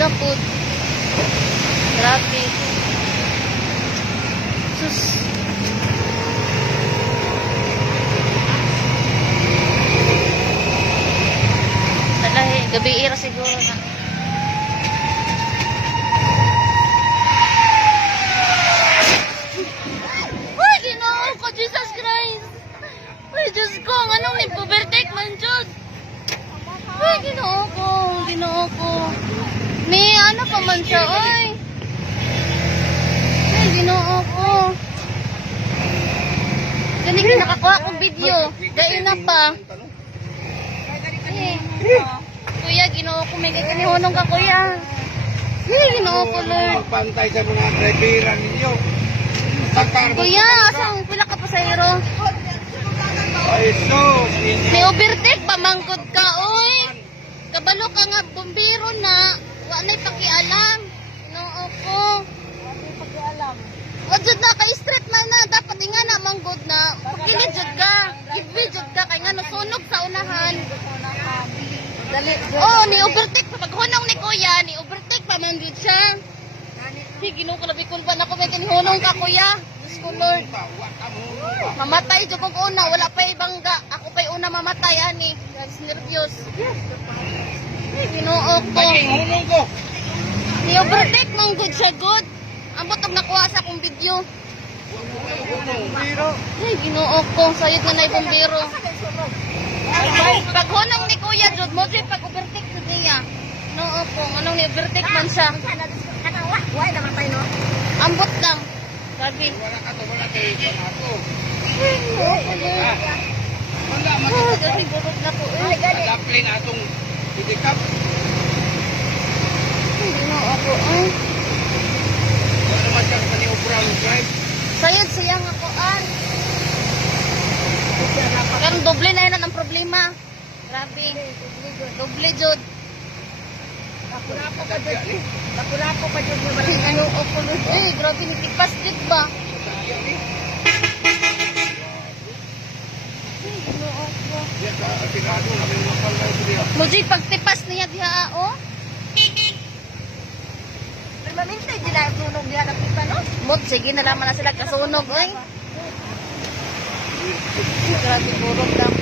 na po. Grabe. Sus. Alahi, gabi ira siguro na. Uy, Ginoo ko, Jesus Christ. Uy, Diyos ko, anong ni pubertek man, Diyos? Uy, Ginoo ko, Ginoo ko. May ano pa man siya, oy. Ay, Ginoo ko. Gani ka nakakuha kong video. Dahil na pa. Eh, kuya, Ginoo ko. May kakanihunong ka, kuya. Ay, Ginoo ko, Lord. Magpantay sa mga driveran ninyo. Kuya, asang pila ka pasahero? Ay, sus. May overtake pa, manggod ka, oy. Kabalo ka nga, bumbiro na. Wa na'y pakialam. Ginoo ko. O, jud na, kay straight man na. Dapat nga na, manggod na. Pagkilid jud ka. Give jud ka. Kaya nga, nasunog sa unahan. Oh, ni overtake pa. Paghunong ni kuya, ni overtake pa, manggod siya. Hey, Ginoo ko, labikon pa na ko. May kinihunong ka, kuya. Diyos ko, Lord. Mamatay jud kong una. Wala pa ibangga. Ako pa'y una mamatay, ani. Guys, nervyos. Hey, Ginoo ko. Hulong ko. Ni overtake, manggod siya, good. Ambot ang nakuha sa akong video. Ay, Ginoo ko. Sayod na na yung bumbiro. Paghunong ni Kuya Jud mo, Jud, pag-overtake jud niya. Ginoo ko. Anong ni overtake man siya? Ambot lang. Sabi. Wala ka to, wala kayo ito ako. Ay, Ginoo ko, Lord. Wala, Ah, kasi gurot na po. Eh. magkapling atong pitikap. Ay, Ginoo ko. Ay. Wala naman siyang paniobra ng drive. Sayod siya nga ko, an. Pero doble na yun ang problema. Grabe. Doble, Jud. Kapulapo pa dyan. Ay, ano ako, Lord. Eh, grabe, nitipas dit ba? Ay, Ginoo ko. Yan sa atinado, namin mga palay ko diya. Mujoy, pagtipas niya diha, oh. Permanente, di na sunog diha na kita, no? Mot, sige na naman na sila kasunog, oy. Grabe, burong lang.